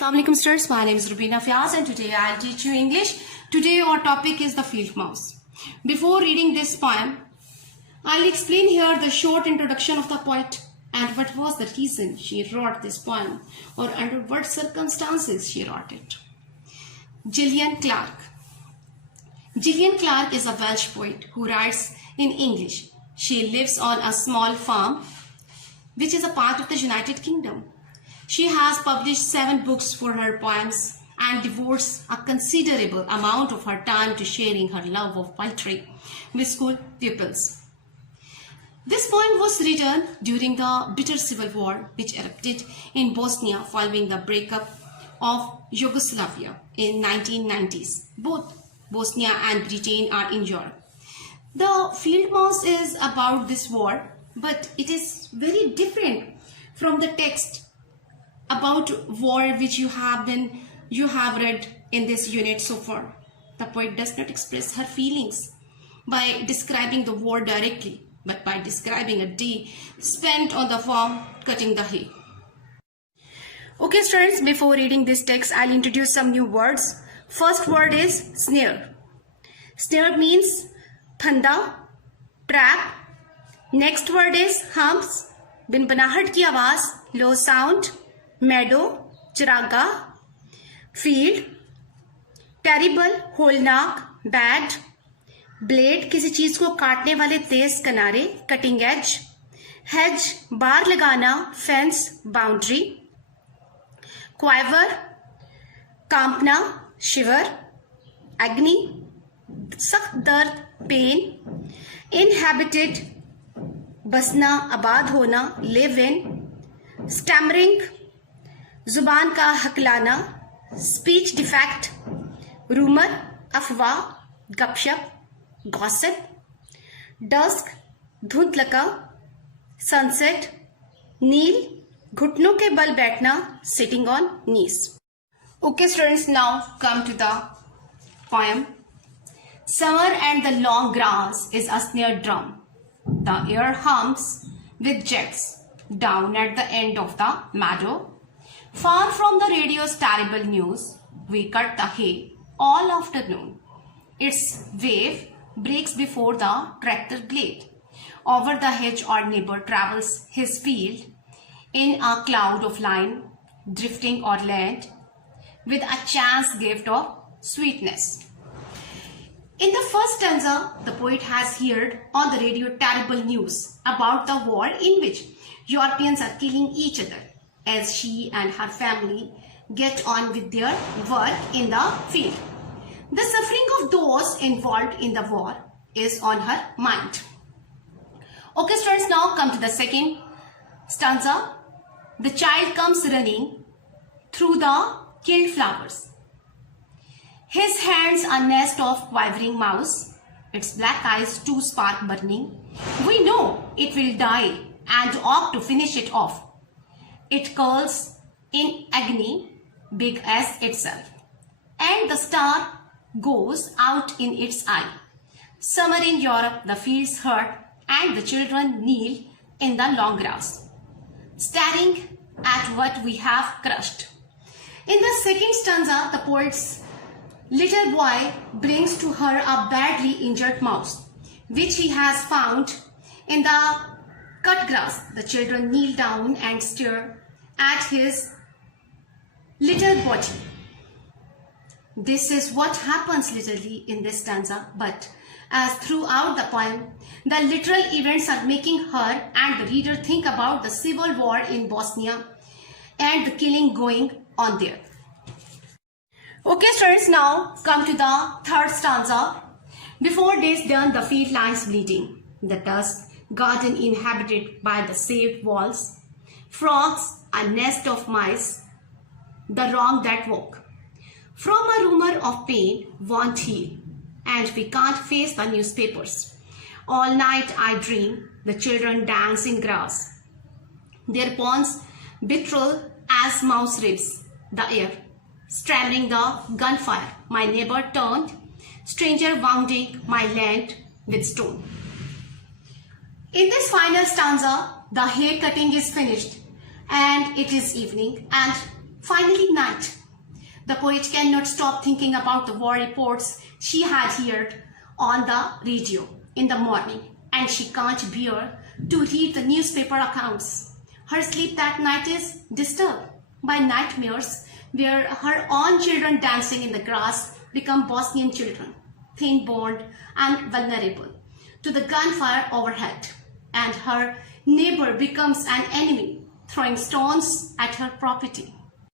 Assalamualaikum students, my name is Rubina Fiaz and today I'll teach you English. Today our topic is the field mouse. Before reading this poem, I'll explain here the short introduction of the poet and what was the reason she wrote this poem or under what circumstances she wrote it. Gillian Clark. Gillian Clark is a Welsh poet who writes in English. She lives on a small farm which is a part of the United Kingdom. She has published 7 books for her poems and devotes a considerable amount of her time to sharing her love of poetry with school pupils. This poem was written during the bitter civil war which erupted in Bosnia following the breakup of Yugoslavia in 1990s. Both Bosnia and Britain are in Europe. The field mouse is about this war, but it is very different from the text about war which you have read in this unit so far. The poet does not express her feelings by describing the war directly, but by describing a day spent on the farm cutting the hay. Okay students, before reading this text, I'll introduce some new words. First word is snare. Snare means फंदा, trap. Next word is humps, बिनबनाहट की आवाज, low sound. meadow, चिरागा. field, terrible, होलनाक, bad. blade, किसी चीज को काटने वाले तेज किनारे, cutting edge. hedge, बार लगाना, fence, boundary. quiver, कांपना, shiver. agony, सख्त दर्द, pain. inhabited, बसना, आबाद होना, live in. stammering, जुबान का हकलाना, स्पीच डिफेक्ट. रूमर, अफवाह, गपशप, गॉसिप. डस्क, धुंधलका. सनसेट, नील, घुटनों के बल बैठना, sitting on knees. Okay students, now come to the poem. Summer and the long grass is a snare drum. The air hums with jets down at the end of the meadow. Far from the radio's terrible news, we cut the hay all afternoon. Its wave breaks before the tractor blade. Over the hedge our neighbor travels his field in a cloud of line, drifting or land with a chance gift of sweetness. In the first stanza, the poet has heard on the radio terrible news about the war in which Europeans are killing each other as she and her family get on with their work in the field. The suffering of those involved in the war is on her mind. Okay students, now come to the second stanza. The child comes running through the killed flowers. His hands a nest of quivering mouse, its black eyes 2 spark burning. We know it will die and ought to finish it off. It curls in agony, big as itself, and the star goes out in its eye. Summer in Europe, the fields hurt, and the children kneel in the long grass, staring at what we have crushed. In the second stanza, the poet's little boy brings to her a badly injured mouse, which he has found in the cut grass. The children kneel down and stare at his little body. This is what happens literally in this stanza, but as throughout the poem, the literal events are making her and the reader think about the civil war in Bosnia and the killing going on there. Okay students, now come to the third stanza. Before day's done, the field lies bleeding, the dusk garden inhabited by the saved walls, frogs, a nest of mice, the wrong that woke. From a rumor of pain won't heal, and we can't face the newspapers. All night I dream, the children dance in grass. Their pawns betrothal as mouse ribs, the air, stammering the gunfire. My neighbor turned, stranger wounding my land with stone. In this final stanza, the hay cutting is finished and it is evening, and Finally, night. The poet cannot stop thinking about the war reports she had heard on the radio in the morning, and she can't bear to read the newspaper accounts. Her sleep that night is disturbed by nightmares where her own children dancing in the grass become Bosnian children, thin-boned and vulnerable to the gunfire overhead, and her neighbor becomes an enemy, throwing stones at her property.